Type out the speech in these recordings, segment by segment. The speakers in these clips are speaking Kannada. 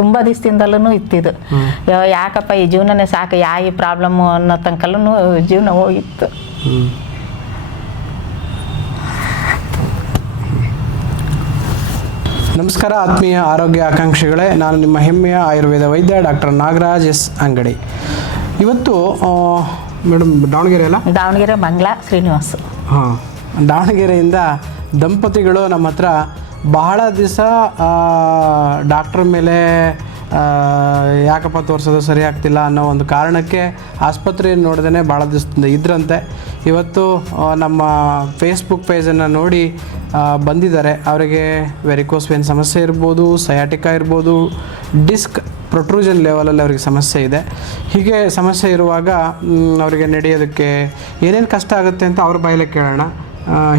ತುಂಬ ದಿವಸದಿಂದಲೂ ಇತ್ತಿದ್ದು. ಯಾಕಪ್ಪ ಈ ಜೀವನನೇ ಸಾಕು, ಈ ಪ್ರಾಬ್ಲಮ್ಮು ಅನ್ನೋ ತನಕಲ್ಲೂ ಜೀವನ ಹೋಗಿತ್ತು. ನಮಸ್ಕಾರ ಆತ್ಮೀಯ ಆರೋಗ್ಯ ಆಕಾಂಕ್ಷಿಗಳೇ, ನಾನು ನಿಮ್ಮ ಹೆಮ್ಮೆಯ ಆಯುರ್ವೇದ ವೈದ್ಯ ಡಾಕ್ಟರ್ ನಾಗರಾಜ್ ಎಸ್ ಅಂಗಡಿ. ಇವತ್ತು ಮೇಡಮ್ ದಾವಣಗೆರೆ ಅಲ್ಲ? ದಾವಣಗೆರೆ ಮಂಗಳ ಶ್ರೀನಿವಾಸ್. ಹಾಂ, ದಾವಣಗೆರೆಯಿಂದ ದಂಪತಿಗಳು ನಮ್ಮ ಹತ್ರ ಬಹಳ ದಿವಸ ಡಾಕ್ಟ್ರ್ ಮೇಲೆ ಯಾಕಪ್ಪ ತೋರಿಸೋದು ಸರಿ ಆಗ್ತಿಲ್ಲ ಅನ್ನೋ ಒಂದು ಕಾರಣಕ್ಕೆ ಆಸ್ಪತ್ರೆಯನ್ನು ನೋಡ್ದೇ ಭಾಳ ದಿವಸದಿಂದ ಇದ್ರಂತೆ. ಇವತ್ತು ನಮ್ಮ ಫೇಸ್ಬುಕ್ ಪೇಜನ್ನು ನೋಡಿ ಬಂದಿದ್ದಾರೆ. ಅವರಿಗೆ ವೆರಿಕೋಸ್ ವೇನ್ ಸಮಸ್ಯೆ ಇರ್ಬೋದು, ಸಯಾಟಿಕಾ ಇರ್ಬೋದು, ಡಿಸ್ಕ್ ಪ್ರೊಟ್ರೂಷನ್ ಲೆವೆಲಲ್ಲಿ ಅವ್ರಿಗೆ ಸಮಸ್ಯೆ ಇದೆ. ಹೀಗೆ ಸಮಸ್ಯೆ ಇರುವಾಗ ಅವರಿಗೆ ನಡೆಯೋದಕ್ಕೆ ಏನೇನು ಕಷ್ಟ ಆಗುತ್ತೆ ಅಂತ ಅವ್ರ ಬಾಯಲ್ಲೇ ಕೇಳೋಣ.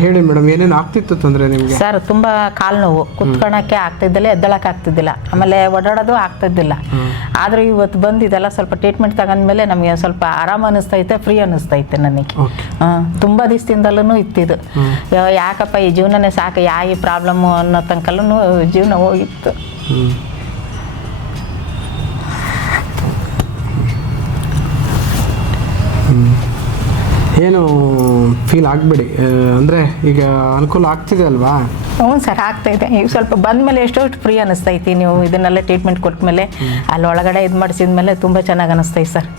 ಹೇಳಿ ಮೇಡಮ್, ಏನೇನು ಆಗ್ತಿತ್ತು ತೊಂದರೆ ನಿಮಗೆ? ಸರ್, ತುಂಬ ಕಾಲು ನೋವು, ಕುತ್ಕೊಳಕ್ಕೆ ಆಗ್ತಿದ್ದಿಲ್ಲ, ಎದ್ದಳಕ್ಕೆ ಆಗ್ತಿದ್ದಿಲ್ಲ, ಆಮೇಲೆ ಓಡಾಡೋದು ಆಗ್ತಿದ್ದಿಲ್ಲ. ಆದರೂ ಇವತ್ತು ಬಂದು ಇದೆಲ್ಲ ಸ್ವಲ್ಪ ಟ್ರೀಟ್ಮೆಂಟ್ ತಗೊಂಡ್ಮೇಲೆ ನಮಗೆ ಸ್ವಲ್ಪ ಆರಾಮ ಅನ್ನಿಸ್ತೈತೆ, ಫ್ರೀ ಅನ್ನಿಸ್ತೈತೆ ನನಗೆ. ತುಂಬ ದಿವಸದಿಂದಲೂ ಇತ್ತಿದ್ದು. ಯಾಕಪ್ಪ ಈ ಜೀವನನೇ ಸಾಕು, ಈ ಪ್ರಾಬ್ಲಮ್ಮು ಅನ್ನೋ ತನಕಲ್ಲೂ ಜೀವನ ಹೋಗಿತ್ತು. ಏನು ಫೀಲ್ ಆಗಬೇಡಿ, ಅಂದರೆ ಈಗ ಅನುಕೂಲ ಆಗ್ತಿದೆ ಅಲ್ವಾ? ಹ್ಞೂ ಸರ್, ಆಗ್ತಾಯಿದೆ. ಈಗ ಸ್ವಲ್ಪ ಬಂದಮೇಲೆ ಎಷ್ಟೋ ಫ್ರೀ ಅನ್ನಿಸ್ತೈತಿ. ನೀವು ಇದನ್ನೆಲ್ಲ ಟ್ರೀಟ್ಮೆಂಟ್ ಕೊಟ್ಮೇಲೆ ಅಲ್ಲಿ ಒಳಗಡೆ ಇದು ಮಾಡಿಸಿದ್ಮೇಲೆ ತುಂಬ ಚೆನ್ನಾಗಿ ಅನ್ನಿಸ್ತೈತೆ ಸರ್.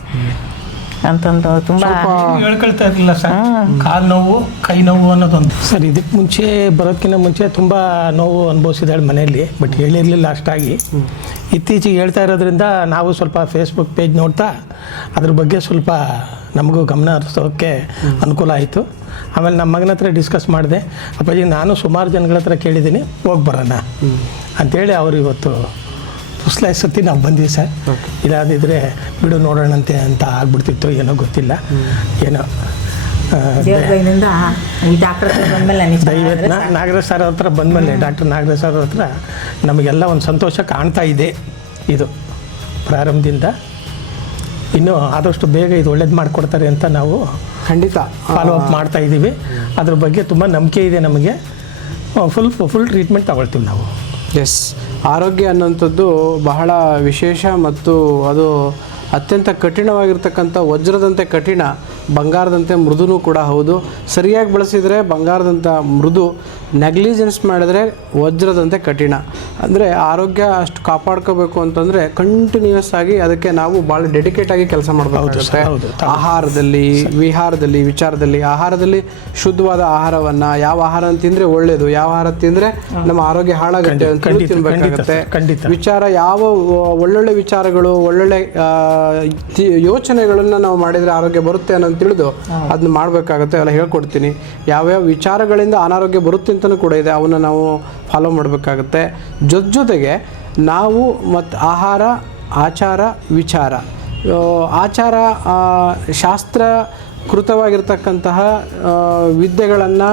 ಅಂತಂದು ತುಂಬ ಹೇಳ್ಕೊಳ್ತಾ ಇರಲಿಲ್ಲ ಸರ್, ಕಾಲು ನೋವು, ಕೈ ನೋವು ಅನ್ನೋದೊಂದು. ಸರ್, ಇದಕ್ಕೆ ಮುಂಚೆ ಬರೋದಕ್ಕಿಂತ ಮುಂಚೆ ತುಂಬ ನೋವು ಅನುಭವಿಸಿದಾಳೆ ಮನೆಯಲ್ಲಿ, ಬಟ್ ಹೇಳಿರಲಿಲ್ಲ ಅಷ್ಟಾಗಿ. ಇತ್ತೀಚೆಗೆ ಹೇಳ್ತಾ ಇರೋದ್ರಿಂದ ನಾವು ಸ್ವಲ್ಪ ಫೇಸ್ಬುಕ್ ಪೇಜ್ ನೋಡ್ತಾ ಅದ್ರ ಬಗ್ಗೆ ಸ್ವಲ್ಪ ನಮಗೂ ಗಮನ ಹರಿಸೋಕ್ಕೆ ಅನುಕೂಲ ಆಯಿತು. ಆಮೇಲೆ ನಮ್ಮ ಮಗನ ಹತ್ರ ಡಿಸ್ಕಸ್ ಮಾಡಿದೆ. ಅಪ್ಪಾಜಿ, ನಾನು ಸುಮಾರು ಜನಗಳ ಹತ್ರ ಕೇಳಿದ್ದೀನಿ, ಹೋಗಿ ಬರೋಣ ಅಂಥೇಳಿ ಅವರು ಇವತ್ತು ಸತಿ ನಾವು ಬಂದ್ವಿ ಸರ್. ಇದಾದಿದ್ರೆ ಬಿಡು ನೋಡೋಣಂತೆ ಅಂತ ಆಗ್ಬಿಡ್ತಿತ್ತು, ಏನೋ ಗೊತ್ತಿಲ್ಲ. ಏನೋ ದಯವಿಟ್ಟು ನಾಗರಾಜ್ ಸರ್ ಹತ್ರ ಬಂದಮೇಲೆ, ಡಾಕ್ಟರ್ ನಾಗರಾಜ್ ಸರ್ ಹತ್ರ ನಮಗೆಲ್ಲ ಒಂದು ಸಂತೋಷ ಕಾಣ್ತಾ ಇದೆ. ಇದು ಪ್ರಾರಂಭದಿಂದ ಇನ್ನೂ ಆದಷ್ಟು ಬೇಗ ಇದು ಒಳ್ಳೇದು ಮಾಡಿಕೊಡ್ತಾರೆ ಅಂತ ನಾವು ಖಂಡಿತ ಫಾಲೋ ಅಪ್ ಮಾಡ್ತಾ ಇದ್ದೀವಿ. ಅದ್ರ ಬಗ್ಗೆ ತುಂಬ ನಂಬಿಕೆ ಇದೆ ನಮಗೆ. ಫುಲ್ ಟ್ರೀಟ್ಮೆಂಟ್ ತಗೊಳ್ತೀವಿ ನಾವು. ಎಸ್, ಆರೋಗ್ಯ ಅನ್ನೋಂಥದ್ದು ಬಹಳ ವಿಶೇಷ ಮತ್ತು ಅದು ಅತ್ಯಂತ ಕಠಿಣವಾಗಿರ್ತಕ್ಕಂಥ ವಜ್ರದಂತೆ ಕಠಿಣ, ಬಂಗಾರದಂತೆ ಮೃದುನೂ ಕೂಡ ಹೌದು. ಸರಿಯಾಗಿ ಬಳಸಿದರೆ ಬಂಗಾರದಂಥ ಮೃದು, ನೆಗ್ಲಿಜೆನ್ಸ್ ಮಾಡಿದ್ರೆ ವಜ್ರದಂತೆ ಕಠಿಣ. ಅಂದರೆ ಆರೋಗ್ಯ ಅಷ್ಟು ಕಾಪಾಡ್ಕೋಬೇಕು ಅಂತಂದರೆ ಕಂಟಿನ್ಯೂಸ್ ಆಗಿ ಅದಕ್ಕೆ ನಾವು ಭಾಳ ಡೆಡಿಕೇಟಾಗಿ ಕೆಲಸ ಮಾಡಬೇಕಾಗುತ್ತೆ. ಆಹಾರದಲ್ಲಿ, ವಿಹಾರದಲ್ಲಿ, ವಿಚಾರದಲ್ಲಿ. ಆಹಾರದಲ್ಲಿ ಶುದ್ಧವಾದ ಆಹಾರವನ್ನು, ಯಾವ ಆಹಾರ ತಿಂದರೆ ಒಳ್ಳೆಯದು, ಯಾವ ಆಹಾರ ತಿಂದರೆ ನಮ್ಮ ಆರೋಗ್ಯ ಹಾಳಾಗುತ್ತೆ ಅಂತ ತಿನ್ಬೇಕಾಗುತ್ತೆ. ವಿಚಾರ, ಯಾವ ಒಳ್ಳೊಳ್ಳೆ ವಿಚಾರಗಳು, ಒಳ್ಳೊಳ್ಳೆ ಯೋಚನೆಗಳನ್ನು ನಾವು ಮಾಡಿದರೆ ಆರೋಗ್ಯ ಬರುತ್ತೆ ಅನ್ನೋದು ತಿಳಿದು ಅದನ್ನ ಮಾಡಬೇಕಾಗುತ್ತೆ. ಅವೆಲ್ಲ ಹೇಳ್ಕೊಡ್ತೀನಿ. ಯಾವ್ಯಾವ ವಿಚಾರಗಳಿಂದ ಅನಾರೋಗ್ಯ ಬರುತ್ತೆ ಅಂತಲೂ ಕೂಡ ಇದೆ, ಅವನ್ನ ನಾವು ಫಾಲೋ ಮಾಡಬೇಕಾಗುತ್ತೆ. ಜೊತೆಗೆ ನಾವು ಮತ್ತು ಆಹಾರ, ಆಚಾರ, ವಿಚಾರ. ಆಚಾರ ಶಾಸ್ತ್ರಕೃತವಾಗಿರ್ತಕ್ಕಂತಹ ವಿದ್ಯೆಗಳನ್ನು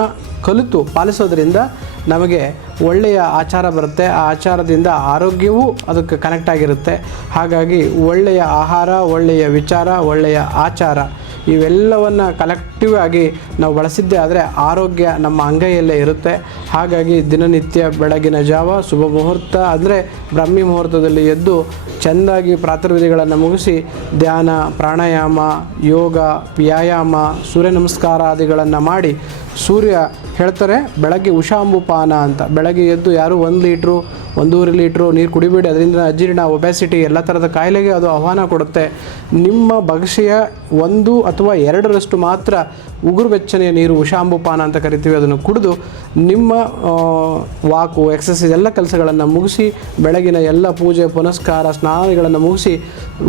ಕಲಿತು ಪಾಲಿಸೋದ್ರಿಂದ ನಮಗೆ ಒಳ್ಳೆಯ ಆಚಾರ ಬರುತ್ತೆ. ಆ ಆಚಾರದಿಂದ ಆರೋಗ್ಯವೂ ಅದಕ್ಕೆ ಕನೆಕ್ಟ್ ಆಗಿರುತ್ತೆ. ಹಾಗಾಗಿ ಒಳ್ಳೆಯ ಆಹಾರ, ಒಳ್ಳೆಯ ವಿಚಾರ, ಒಳ್ಳೆಯ ಆಚಾರ ಇವೆಲ್ಲವನ್ನು ಕಲೆಕ್ಟಿವ್ ಆಗಿ ನಾವು ಬಳಸಿದ್ದೇ ಆದರೆ ಆರೋಗ್ಯ ನಮ್ಮ ಅಂಗೈಯಲ್ಲೇ ಇರುತ್ತೆ. ಹಾಗಾಗಿ ದಿನನಿತ್ಯ ಬೆಳಗಿನ ಜಾವ ಶುಭ ಮುಹೂರ್ತ ಅಂದರೆ ಬ್ರಾಹ್ಮಿ ಮುಹೂರ್ತದಲ್ಲಿ ಎದ್ದು ಚೆಂದಾಗಿ ಪ್ರಾತರ್ವಿಧಿಗಳನ್ನು ಮುಗಿಸಿ ಧ್ಯಾನ, ಪ್ರಾಣಾಯಾಮ, ಯೋಗ, ವ್ಯಾಯಾಮ, ಸೂರ್ಯ ನಮಸ್ಕಾರಾದಿಗಳನ್ನು ಮಾಡಿ, ಸೂರ್ಯ ಹೇಳ್ತಾರೆ ಬೆಳಗ್ಗೆ ಉಷಾಂಬುಪಾನ ಅಂತ, ಬೆಳಗ್ಗೆ ಎದ್ದು ಯಾರು 1 ಲೀಟ್ರು 1.5 ಲೀಟ್ರು ನೀರು ಕುಡಿಬೇಡಿ, ಅದರಿಂದ ಅಜೀರ್ಣ, ಒಬೆಸಿಟಿ ಎಲ್ಲ ಥರದ ಕಾಯಿಲೆಗೆ ಅದು ಆಹ್ವಾನ ಕೊಡುತ್ತೆ. ನಿಮ್ಮ ಭಕ್ಷ್ಯ 1 ಅಥವಾ 2ರಷ್ಟು ಮಾತ್ರ ಉಗುರು ಬೆಚ್ಚನೆಯ ನೀರು, ಉಷಾಂಬುಪಾನ ಅಂತ ಕರಿತೀವಿ, ಅದನ್ನು ಕುಡಿದು ನಿಮ್ಮ ವಾಕು, ಎಕ್ಸಸೈಸ್ ಎಲ್ಲ ಕೆಲಸಗಳನ್ನು ಮುಗಿಸಿ, ಬೆಳಗಿನ ಎಲ್ಲ ಪೂಜೆ ಪುನಸ್ಕಾರ ಸ್ನಾನಗಳನ್ನು ಮುಗಿಸಿ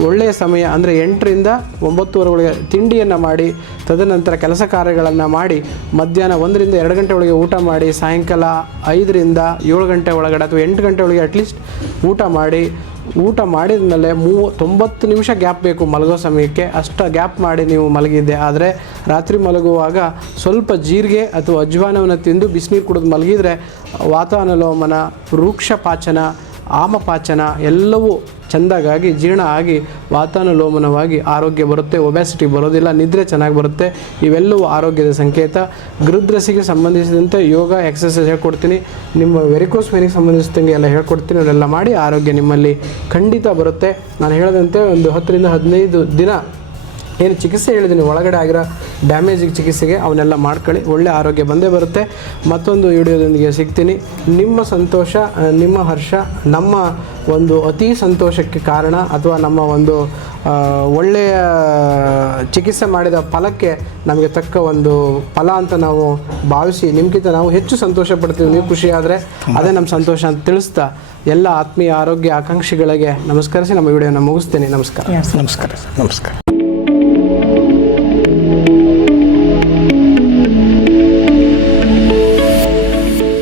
ಒಳ್ಳೆಯ ಸಮಯ ಅಂದರೆ 8ರಿಂದ 9 ತಿಂಡಿಯನ್ನು ಮಾಡಿ, ತದನಂತರ ಕೆಲಸ ಕಾರ್ಯಗಳನ್ನು ಮಾಡಿ, ಮಧ್ಯಾಹ್ನ 1ರಿಂದ 2 ಗಂಟೆ ಒಳಗೆ ಊಟ ಮಾಡಿ, ಸಾಯಂಕಾಲ 5ರಿಂದ 7 ಗಂಟೆ ಒಳಗಡೆ ಅಥವಾ 8 ಗಂಟೆ ಒಳಗೆ ಅಟ್ಲೀಸ್ಟ್ ಊಟ ಮಾಡಿದ ಮೇಲೆ 90 ನಿಮಿಷ ಗ್ಯಾಪ್ ಬೇಕು ಮಲಗೋ ಸಮಯಕ್ಕೆ. ಅಷ್ಟು ಗ್ಯಾಪ್ ಮಾಡಿ ನೀವು ಮಲಗಿದ್ದೆ ಆದರೆ ರಾತ್ರಿ ಮಲಗುವಾಗ ಸ್ವಲ್ಪ ಜೀರಿಗೆ ಅಥವಾ ಅಜ್ವಾನವನ್ನು ತಿಂದು ಬಿಸಿನೀರು ಕುಡಿದು ಮಲಗಿದರೆ ವಾತಾನುಲೋಮನ, ವೃಕ್ಷ ಪಾಚನ ಆಮಪಾಚನ ಎಲ್ಲವೂ ಚೆಂದಾಗಿ ಜೀರ್ಣ ಆಗಿ ವಾತಾನುಲೋಮನವಾಗಿ ಆರೋಗ್ಯ ಬರುತ್ತೆ, ಒಬ್ಯಾಸಿಟಿ ಬರೋದಿಲ್ಲ, ನಿದ್ರೆ ಚೆನ್ನಾಗಿ ಬರುತ್ತೆ. ಇವೆಲ್ಲವೂ ಆರೋಗ್ಯದ ಸಂಕೇತ. ಗೃದ್ರಸಿಗೆ ಸಂಬಂಧಿಸಿದಂತೆ ಯೋಗ ಎಕ್ಸಸೈಸ್ ಹೇಳ್ಕೊಡ್ತೀನಿ, ನಿಮ್ಮ ವೆರಿಕೋಸ್ ವೇನಿಗೆ ಸಂಬಂಧಿಸಿದಂಗೆ ಎಲ್ಲ ಹೇಳ್ಕೊಡ್ತೀನಿ. ಅವನ್ನೆಲ್ಲ ಮಾಡಿ ಆರೋಗ್ಯ ನಿಮ್ಮಲ್ಲಿ ಖಂಡಿತ ಬರುತ್ತೆ. ನಾನು ಹೇಳಿದಂತೆ ಒಂದು 10 ರಿಂದ 15 ದಿನ ಏನು ಚಿಕಿತ್ಸೆ ಹೇಳಿದ್ದೀನಿ ಒಳಗಡೆ ಆಗಿರೋ ಡ್ಯಾಮೇಜಿಗೆ ಚಿಕಿತ್ಸೆಗೆ ಅವನ್ನೆಲ್ಲ ಮಾಡ್ಕೊಳ್ಳಿ, ಒಳ್ಳೆ ಆರೋಗ್ಯ ಬಂದೇ ಬರುತ್ತೆ. ಮತ್ತೊಂದು ವಿಡಿಯೋದೊಂದಿಗೆ ಸಿಗ್ತೀನಿ. ನಿಮ್ಮ ಸಂತೋಷ, ನಿಮ್ಮ ಹರ್ಷ ನಮ್ಮ ಒಂದು ಅತಿ ಸಂತೋಷಕ್ಕೆ ಕಾರಣ, ಅಥವಾ ನಮ್ಮ ಒಂದು ಒಳ್ಳೆಯ ಚಿಕಿತ್ಸೆ ಮಾಡಿದ ಫಲಕ್ಕೆ ನಮಗೆ ತಕ್ಕ ಒಂದು ಫಲ ಅಂತ ನಾವು ಭಾವಿಸಿ ನಿಮ್ಗಿಂತ ನಾವು ಹೆಚ್ಚು ಸಂತೋಷ ಪಡ್ತೀವಿ. ನೀವು ಖುಷಿ ಆದರೆ ಅದೇ ನಮ್ಮ ಸಂತೋಷ ಅಂತ ತಿಳಿಸ್ತಾ ಎಲ್ಲ ಆತ್ಮೀಯ ಆರೋಗ್ಯ ಆಕಾಂಕ್ಷಿಗಳಿಗೆ ನಮಸ್ಕರಿಸಿ ನಮ್ಮ ವಿಡಿಯೋನ ಮುಗಿಸ್ತೇನೆ. ನಮಸ್ಕಾರ. ನಮಸ್ಕಾರ.